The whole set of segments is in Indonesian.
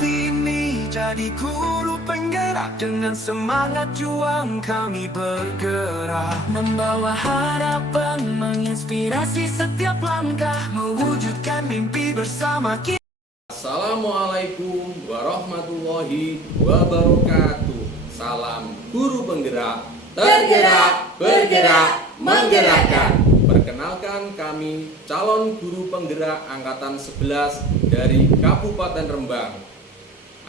hati ini jadi guru penggerak. Dengan semangat juang kami bergerak, membawa harapan, menginspirasi setiap langkah, mewujudkan mimpi bersama kita. Assalamualaikum warahmatullahi wabarakatuh. Salam guru penggerak, tergerak, bergerak, menggerakkan. Perkenalkan, kami calon guru penggerak angkatan 11 dari Kabupaten Rembang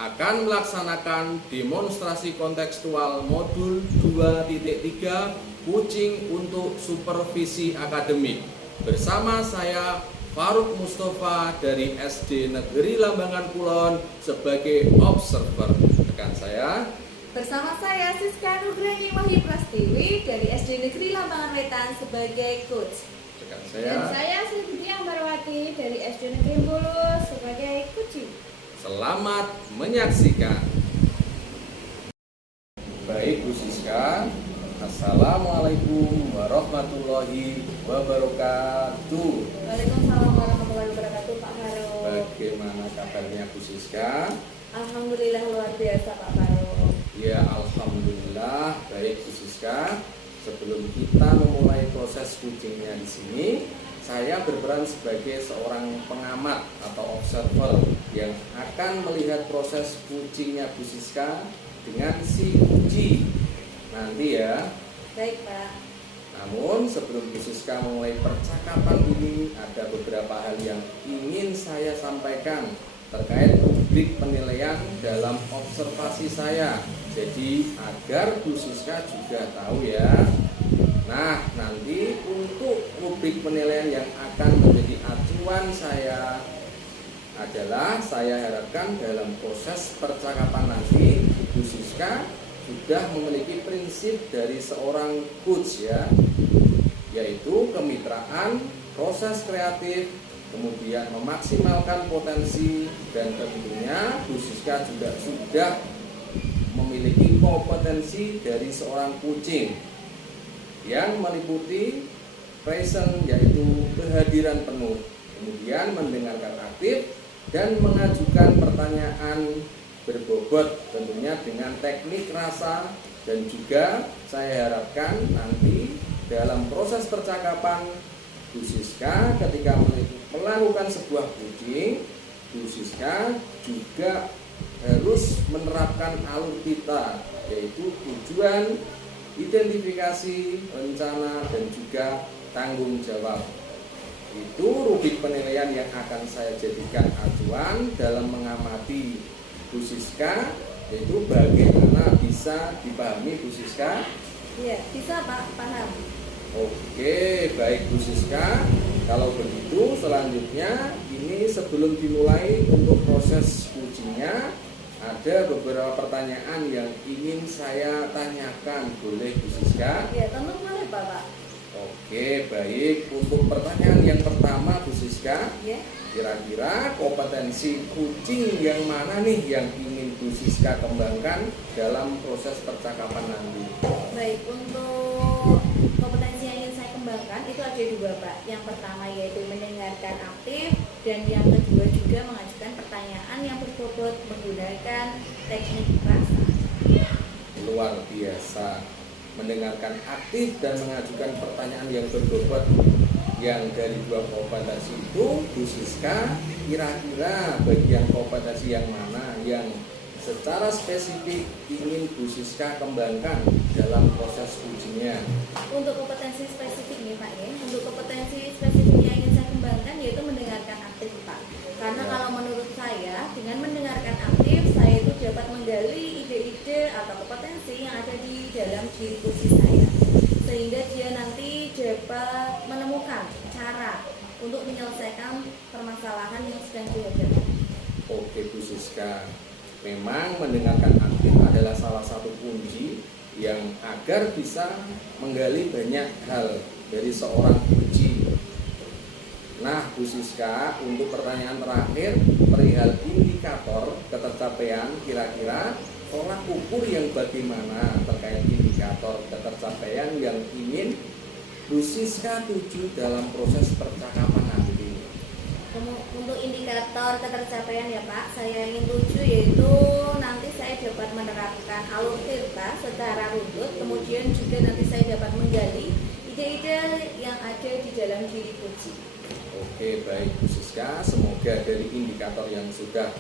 akan melaksanakan demonstrasi kontekstual modul 2.3 coaching untuk supervisi akademik bersama saya Faruk Mustafa dari SD Negeri Lambangan Kulon sebagai observer. Rekan saya bersama saya Siska Nugrani Wahyu Prastiwi dari SD Negeri Lambangan Wetan sebagai coach. rekan Dan saya saya Sri Budi Ambarwati dari SD Negeri Bulus sebagai coaching. Selamat menyaksikan. Baik Bu Siska, Assalamualaikum warahmatullahi wabarakatuh. Waalaikumsalam warahmatullahi wabarakatuh, Pak Faruk. Bagaimana kabarnya Bu Siska? Alhamdulillah luar biasa, Pak Faruk. Ya, alhamdulillah baik Bu Siska. Sebelum kita memulai proses coachingnya di sini, saya berperan sebagai seorang pengamat atau observer yang akan melihat proses coachingnya Bu Siska dengan si uji nanti ya. Baik, Pak. Namun sebelum Bu Siska memulai percakapan ini, ada beberapa hal yang ingin saya sampaikan terkait rubrik penilaian dalam observasi saya. Jadi agar Bu Siska juga tahu ya. Nah, nanti untuk rubrik penilaian yang akan menjadi acuan saya adalah saya harapkan dalam proses percakapan nanti Bu Siska sudah memiliki prinsip dari seorang coach ya, yaitu kemitraan, proses kreatif, kemudian memaksimalkan potensi, dan tentunya Bu Siska juga sudah memiliki kompetensi dari seorang coaching yang meliputi present, yaitu kehadiran penuh, kemudian mendengarkan aktif dan mengajukan pertanyaan berbobot tentunya dengan teknik rasa. Dan juga saya harapkan nanti dalam proses percakapan Bu Siska ketika melakukan sebuah coaching, Bu Siska juga harus menerapkan alur kita, yaitu tujuan, identifikasi, rencana, dan juga tanggung jawab. Itu rubrik penilaian yang akan saya jadikan acuan dalam mengamati Bu Siska, yaitu bagaimana bisa dipahami Bu Siska? Iya, bisa, Pak, paham. Oke, baik Bu Siska. Kalau begitu selanjutnya ini sebelum dimulai untuk proses coachingnya, ada beberapa pertanyaan yang ingin saya tanyakan, boleh Bu Siska? Ya, tentu boleh, Bapak. Oke, baik. Untuk pertanyaan yang pertama Bu Siska, Ya. kira-kira kompetensi coaching yang mana nih yang ingin Bu Siska kembangkan dalam proses percakapan nanti? Baik, untuk kompetensi yang ingin saya kembangkan itu ada dua, Pak. Yang pertama yaitu mendengarkan aktif, dan yang kedua juga mengajukan pertanyaan yang berbobot menggunakan teknik rasa. Luar biasa. Mendengarkan aktif dan mengajukan pertanyaan yang berbobot. Yang dari dua kompetensi itu Bu Siska kira-kira bagian kompetensi yang mana yang secara spesifik ingin Bu Siska kembangkan dalam proses ujinya? Untuk kompetensi spesifik nih, Pak ya. Untuk kompetensi spesifik yang ingin saya kembangkan yaitu mendengarkan aktif, Pak. Karena Ya. kalau menurut saya dengan mendengarkan aktif saya itu dapat menggali ide-ide atau kompetensi yang ada di dalam diri coach saya, sehingga dia nanti dapat menemukan cara untuk menyelesaikan permasalahan yang sedang dihadapi. Oke Bu Siska, memang mendengarkan aktif adalah salah satu kunci yang agar bisa menggali banyak hal dari seorang uji. Nah Bu Siska, untuk pertanyaan terakhir perihal indikator ketercapaian, kira-kira tolak ukur yang bagaimana terkait indikator ketercapaian yang ingin Bu Siska tuju dalam proses percakapan nanti? Untuk indikator ketercapaian ya Pak, saya ingin tuju yaitu nanti saya dapat menerapkan alur tirta secara runtut, kemudian juga nanti saya dapat menggali ide-ide yang ada di dalam diri Puji. Oke, baik Bu Siska, semoga dari indikator yang sudah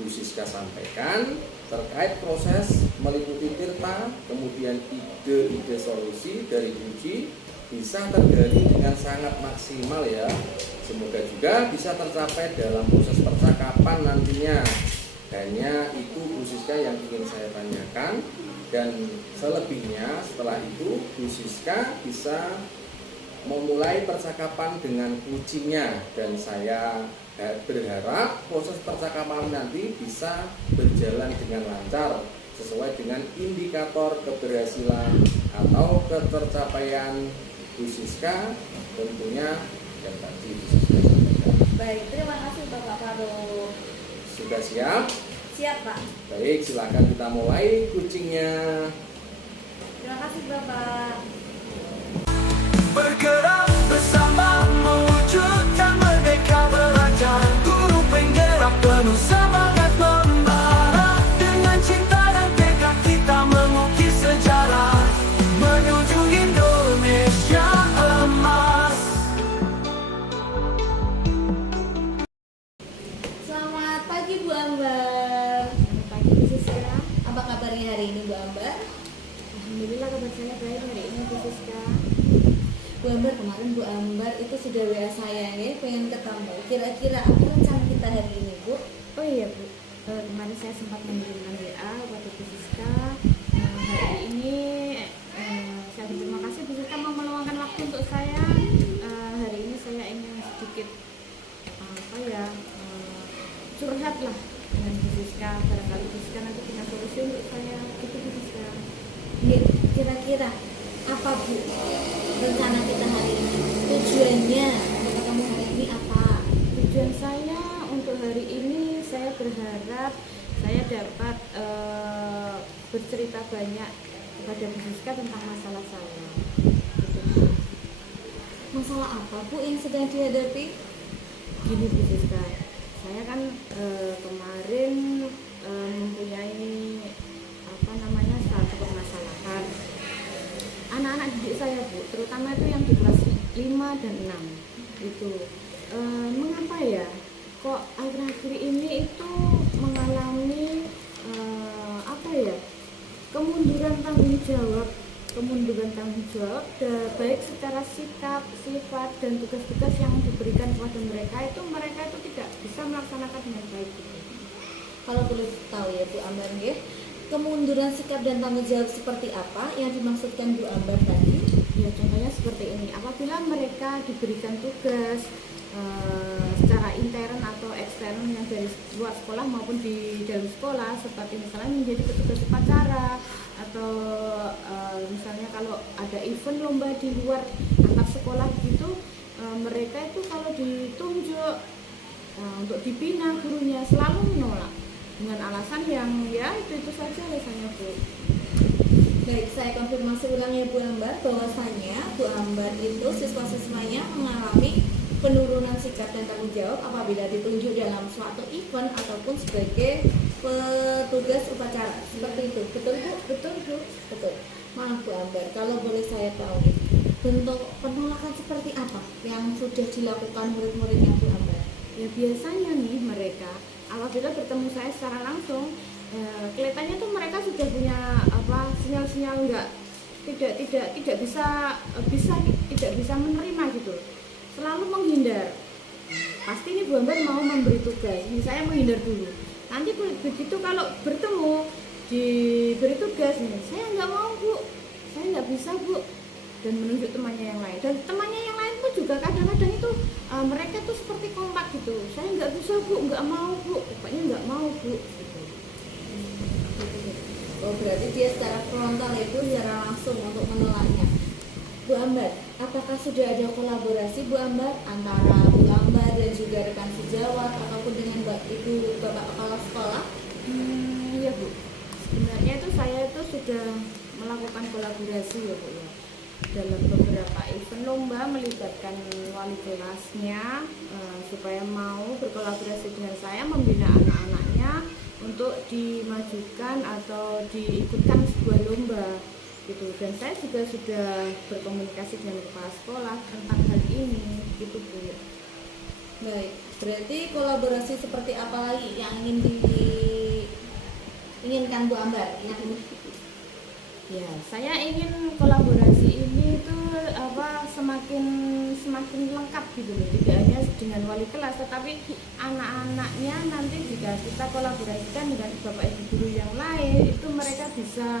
Bu Siska sampaikan terkait proses meliputi tirta, kemudian ide-ide solusi dari Puji bisa tergali dengan sangat maksimal ya. Semoga juga bisa tercapai dalam proses percakapan nantinya. Hanya itu Bu Siska yang ingin saya tanyakan, dan selebihnya setelah itu Bu Siska bisa memulai percakapan dengan kucingnya, dan saya berharap proses percakapan nanti bisa berjalan dengan lancar sesuai dengan indikator keberhasilan atau ketercapaian Bu Siska tentunya yang tadi Bu Siska sampaikan. Baik, terima kasih Bapak Farouk. Sudah siap? Siap Pak. Baik, silakan kita mulai kucingnya. Terima kasih Bapak. Bergerak bersama mewujudkan merdeka belajar. Guru penggerak penuh semangat membara. Dengan cinta dan tekad kita mengukir sejarah menuju Indonesia emas. Selamat pagi Bu Ambar. Selamat pagi Bu Siska. Apa kabarnya hari ini Bu Ambar? Alhamdulillah kabar saya baik hari ini Bu Siska. Bu Ambar, kemarin Bu Ambar itu sudah WA saya nih, pengen ketemu. Kira-kira apa rencana kita hari ini Bu? Oh iya Bu, kemarin saya sempat mengirimkan WA buat Bu Siska. Hari ini saya berterima kasih Bu Siska mau meluangkan waktu untuk saya. Hari ini saya ingin sedikit curhat lah dengan Bu Siska. Barangkali Bu Siska nanti punya solusi untuk saya. Itu Bu Siska. Kira-kira apa Bu rencana kita hari ini? Tujuannya untuk ketemu hari ini apa? Tujuan saya untuk hari ini, saya berharap saya dapat bercerita banyak kepada Bu Siska tentang masalah saya. Gitu. Masalah apa Bu yang sedang dihadapi? Gini Bu Siska, saya kan kemarin mempunyai satu permasalahan. Anak-anak didik saya Bu, terutama itu yang di kelas 5 dan 6 itu mengapa ya kok akhir-akhir ini itu mengalami kemunduran tanggung jawab baik secara sikap, sifat dan tugas-tugas yang diberikan kepada mereka itu tidak bisa melaksanakan dengan baik gitu. Kalau boleh tahu ya Bu Ambar ya, kemunduran sikap dan tanggung jawab seperti apa yang dimaksudkan Bu Ambar tadi? Ya contohnya seperti ini, apabila mereka diberikan tugas secara intern atau ekstern yang dari luar sekolah maupun di dalam sekolah, seperti misalnya menjadi petugas upacara atau misalnya kalau ada event lomba di luar antar sekolah gitu, mereka itu kalau ditunjuk untuk dibina gurunya selalu menolak dengan alasan yang ya itu saja alasannya Bu. Baik, saya konfirmasi ulang ya Bu Ambar bahwasanya Bu Ambar itu siswa-siswanya mengalami penurunan sikap dan tanggung jawab apabila ditunjuk dalam suatu event ataupun sebagai petugas upacara. Seperti itu, betul Bu? Betul Bu. Betul. Maaf Bu Ambar, kalau boleh saya tahu bentuk penolakan seperti apa yang sudah dilakukan murid-muridnya Bu Ambar? Ya biasanya nih mereka apabila bertemu saya secara langsung kelihatannya tuh mereka sudah punya sinyal-sinyal tidak bisa menerima gitu, selalu menghindar. Pasti ini Bu Ambar mau memberi tugas, ini saya menghindar dulu. Nanti begitu kalau bertemu diberi tugas nih, saya nggak mau Bu, saya nggak bisa Bu, dan menunjuk temannya yang lain. Dan temannya yang lain pun juga kadang-kadang itu mereka tuh seperti kompak gitu, saya nggak bisa Bu, nggak mau Bu, pokoknya nggak mau Bu gitu. Oh, berarti dia secara frontal itu secara langsung untuk menolaknya. Bu Ambar, apakah sudah ada kolaborasi Bu Ambar antara Bu Ambar dan juga rekan sejawat ataupun dengan Ibu Bapak Kepala Sekolah? Iya Bu, sebenarnya itu saya itu sudah melakukan kolaborasi ya Bu ya. dalam beberapa event lomba melibatkan wali kelasnya supaya mau berkolaborasi dengan saya membina anak-anaknya untuk dimajukan atau diikutkan sebuah lomba gitu. Dan saya juga sudah berkomunikasi dengan kepala sekolah tentang hal ini gitu Bu. Baik, berarti kolaborasi seperti apa lagi yang diinginkan Bu Ambar? Ya, saya ingin kolaborasi ini tuh semakin lengkap gitu loh. Tidak hanya dengan wali kelas, tetapi anak-anaknya nanti jika kita kolaborasikan dengan bapak ibu guru yang lain, itu mereka bisa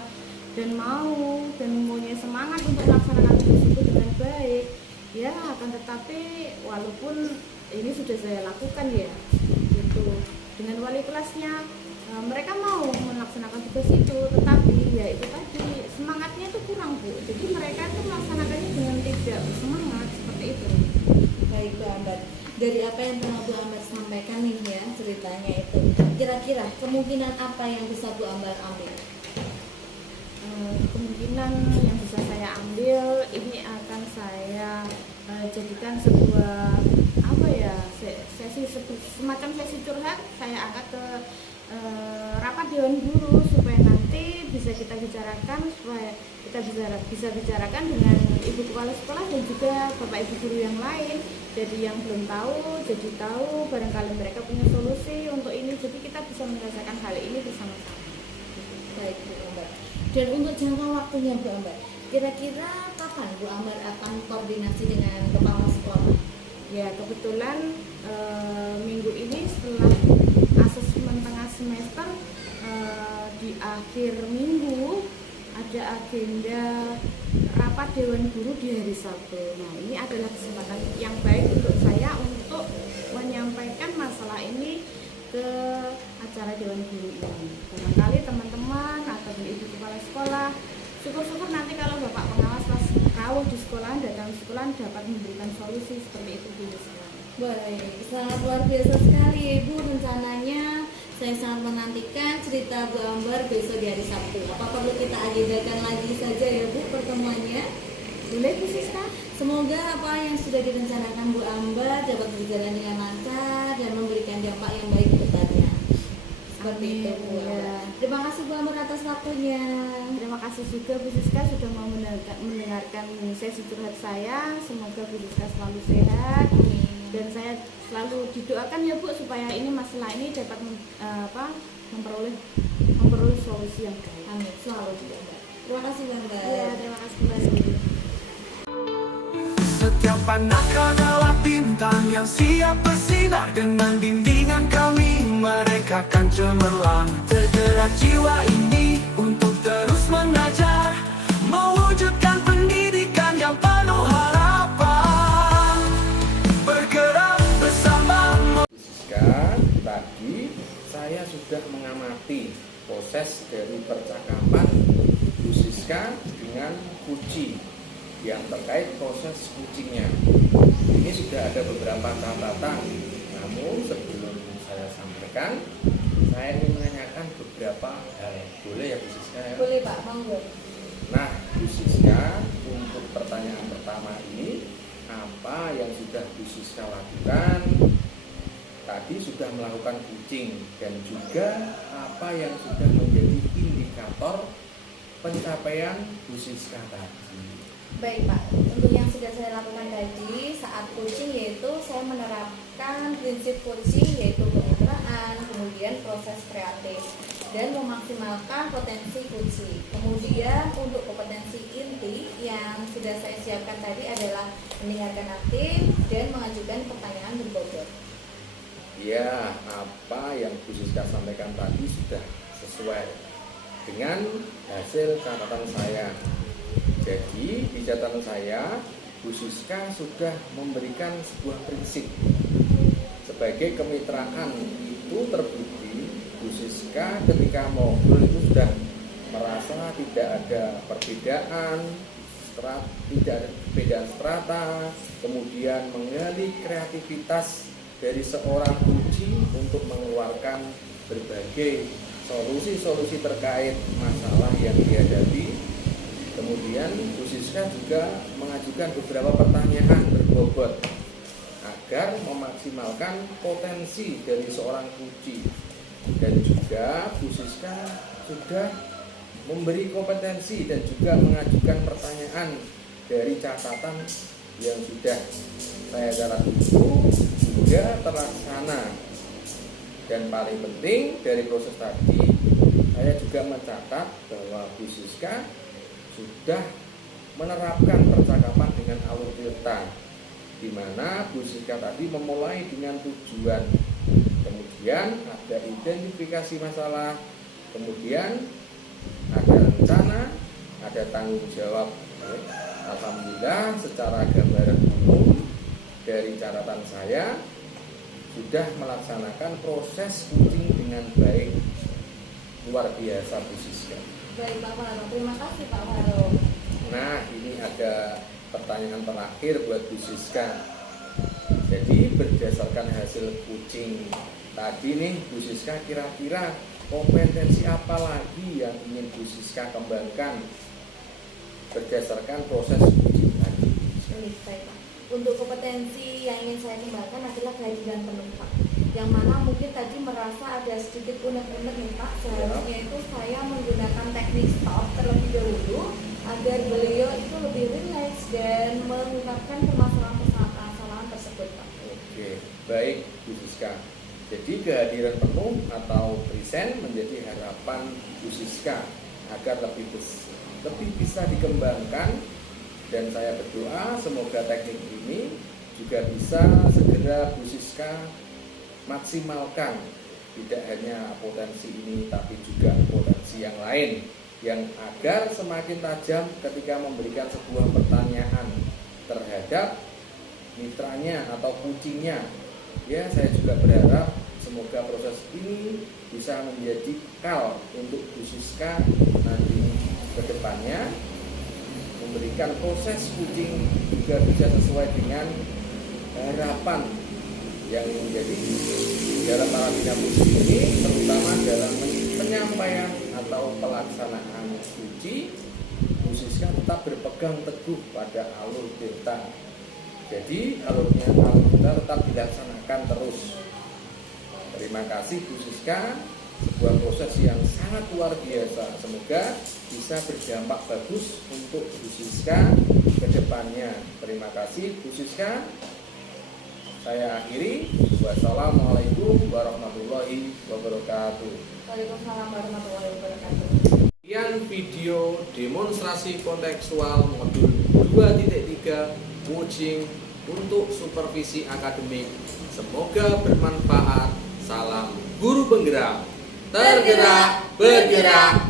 dan mau dan mempunyai semangat untuk melaksanakan tugas itu dengan baik. Ya, akan tetapi walaupun ini sudah saya lakukan ya, gitu dengan wali kelasnya. Mereka mau melaksanakan tugas itu, tetapi ya itu tadi semangatnya itu kurang Bu. Jadi mereka itu melaksanakannya dengan tidak bersemangat seperti itu. Baik Bu Ambar, dari apa yang pernah Bu Ambar sampaikan nih ya ceritanya itu, kira-kira kemungkinan apa yang bisa Bu Ambar ambil? Kemungkinan yang bisa saya ambil ini akan saya jadikan sebuah sesi semacam sesi curhat. Saya angkat ke rapat dewan guru supaya nanti bisa kita bicarakan, supaya kita bisa bicarakan dengan ibu kepala sekolah dan juga bapak ibu guru yang lain. Jadi yang belum tahu jadi tahu, barangkali mereka punya solusi untuk ini, jadi kita bisa menyelesaikan hal ini bersama-sama. Baik Bu Ambar. Dan untuk jangka waktunya Bu Ambar, kira-kira kapan Bu Ambar akan koordinasi dengan kepala sekolah? Ya, kebetulan minggu ini setelah asesmen tengah semester, di akhir minggu ada agenda rapat dewan guru di hari Sabtu. Nah, ini adalah kesempatan yang baik untuk saya untuk menyampaikan masalah ini ke acara dewan guru ini. Barangkali teman-teman atau ibu kepala sekolah, syukur-syukur nanti kalau bapak pengawas kalau di sekolah datang sekolah dapat memberikan solusi seperti itu Bu Yusra. Baik, sangat luar biasa sekali Ibu. Rencananya saya sangat menantikan cerita Bu Ambar besok di hari Sabtu. Apa perlu kita agendakan lagi saja ya Bu pertemuannya? Boleh Bu Siska? Semoga apa yang sudah direncanakan Bu Ambar dapat berjalan dengan lancar dan memberikan dampak yang baik kepadanya. Seperti itu Bu Ambar. Terima kasih Bu Ambar atas waktunya. Terima kasih juga Bu Siska sudah mau mendengarkan sesi curhat saya. Semoga Bu Siska selalu sehat dan saya selalu didoakan ya Bu supaya ini masalah ini dapat memperoleh solusi yang baik. Amin, selalu Bu Ambar. Terima kasih Bu Ambar. Ya, terima kasih kembali. Setiap anak adalah bintang yang siap bersinar. Dengan bimbingan kami mereka kan cemerlang. Tergerak jiwa ini untuk terus mengajar, mewujudkan pendidikan yang penuh harapan. Bergerak bersama. Siska, tadi saya sudah mengamati proses dari percakapan Bu Siska dengan Puji yang terkait proses kucingnya. Ini sudah ada beberapa catatan, namun sebelum saya sampaikan, saya ingin menanyakan beberapa hal. Boleh ya Bu Siska ya? Boleh Pak, monggo. Nah Bu Siska, untuk pertanyaan pertama ini, apa yang sudah Bu Siska lakukan? Tadi sudah melakukan kucing, dan juga apa yang sudah menjadi indikator pencapaian Bu Siska tadi. Baik Pak, untuk yang sudah saya lakukan tadi saat coaching yaitu saya menerapkan prinsip coaching yaitu kemitraan, kemudian proses kreatif dan memaksimalkan potensi coaching. Kemudian untuk kompetensi inti yang sudah saya siapkan tadi adalah mendengarkan aktif dan mengajukan pertanyaan berbobot. Ya, apa yang Bu Siska sampaikan tadi sudah sesuai dengan hasil catatan saya. Jadi di catatan saya, Bu Siska sudah memberikan sebuah prinsip. Sebagai kemitraan itu terbukti Bu Siska ketika ngobrol itu sudah merasa tidak ada perbedaan, tidak ada perbedaan strata, kemudian menggali kreativitas dari seorang Puji untuk mengeluarkan berbagai solusi-solusi terkait masalah yang dihadapi. Kemudian Bu Siska juga mengajukan beberapa pertanyaan berbobot agar memaksimalkan potensi dari seorang coaching. Dan juga Bu Siska sudah memberi kompetensi dan juga mengajukan pertanyaan dari catatan yang sudah saya catat itu juga terlaksana. Dan paling penting dari proses tadi, saya juga mencatat bahwa Bu Siska sudah menerapkan percakapan dengan alur delta, di mana Bu Siska tadi memulai dengan tujuan, kemudian ada identifikasi masalah, kemudian ada rencana, ada tanggung jawab. Alhamdulillah secara gambaran umum dari catatan saya sudah melaksanakan proses coaching dengan baik, luar biasa Bu Siska. Baik Pak Faro, terima kasih Pak Faro. Nah, ini ada pertanyaan terakhir buat Bu Siska. Jadi berdasarkan hasil coaching tadi nih, Bu Siska kira-kira kompetensi apa lagi yang ingin Bu Siska kembangkan berdasarkan proses coaching tadi? Baik Pak. Untuk kompetensi yang ingin saya kembangkan adalah kehadiran penuh Pak. Yang mana mungkin tadi merasa ada sedikit unek-unek nih Pak. Seharusnya itu saya menggunakan teknik stop terlebih dahulu agar beliau itu lebih rileks dan mengungkapkan permasalahan tersebut Pak. Oke, baik Bu Siska. Jadi kehadiran penuh atau present menjadi harapan Bu Siska agar lebih bisa dikembangkan. Dan saya berdoa semoga teknik ini juga bisa segera Bu Siska maksimalkan, tidak hanya potensi ini tapi juga potensi yang lain, yang agar semakin tajam ketika memberikan sebuah pertanyaan terhadap mitranya atau kucingnya. Ya, saya juga berharap semoga proses ini bisa menjadi bekal untuk Bu Siska nanti ke depannya, memberikan proses coaching juga bisa sesuai dengan harapan yang menjadi dalam para bina coaching ini, terutama dalam penyampaian atau pelaksanaan coaching. Bu Siska tetap berpegang teguh pada alur delta. Jadi alur delta tetap dilaksanakan terus. Terima kasih Bu Siska, sebuah proses yang sangat luar biasa. Semoga bisa berdampak bagus untuk Bu Siska ke depannya. Terima kasih Bu Siska. Saya akhiri. Wassalamualaikum warahmatullahi wabarakatuh. Waalaikumsalam warahmatullahi wabarakatuh. Sekian video demonstrasi kontekstual modul 2.3 coaching untuk supervisi akademik. Semoga bermanfaat. Salam guru penggerak. Tergerak, bergerak.